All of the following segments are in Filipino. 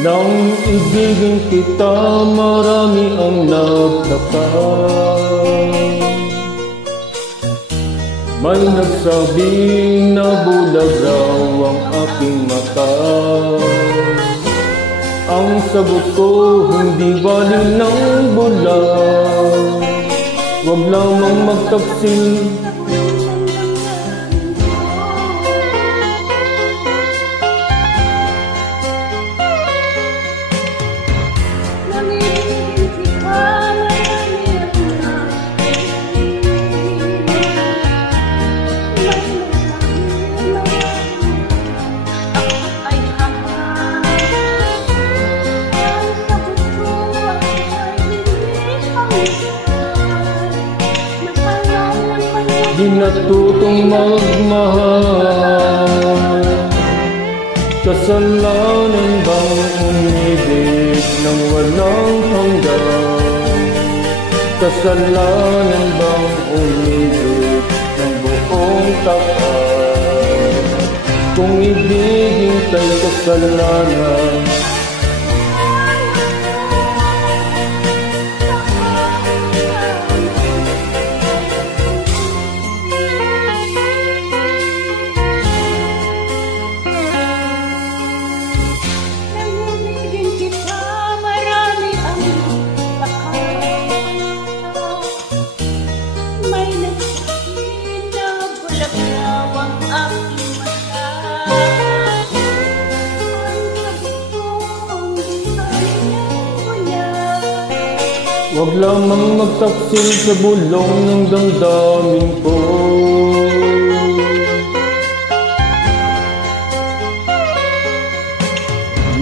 Nang ibigin kita, marami ang nagtaka. May nagsabing na bulag raw ang aking mata. Ang sagot ko, hindi bali ng bulag. Huwag lamang magtaksil. Di natutong magmahal. Kasalanan bang umibig nang walang hanggan? Kasalanan bang umibig ng buong tapat? Kung ibigin kay kasalanan, huwag lamang magtaksil sa bulong ng damdamin ko.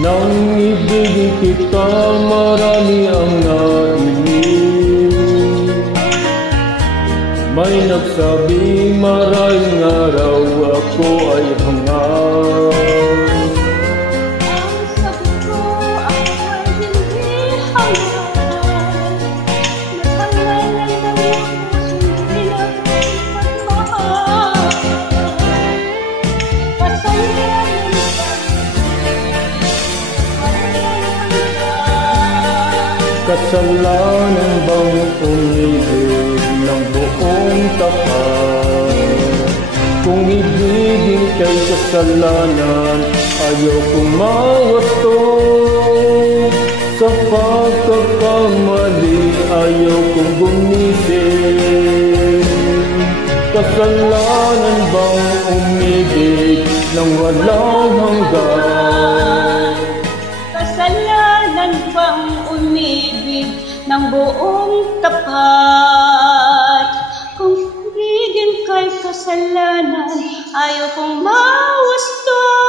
Nang ibigin kita, marami ang nainig. May nagsabi maraming araw ako ay hangal. Kasalanan bang umibig ng buong tapat? Kung ibigin kay kasalanan, ayaw kong mawasto. Sa pagkakamali, ayaw kong gumising. Kasalanan bang umibig ng walang hanggan? Kasalanan bang umibig ng buong tapat? Kung ibigin kay kasalanan, ayaw kong mawasto.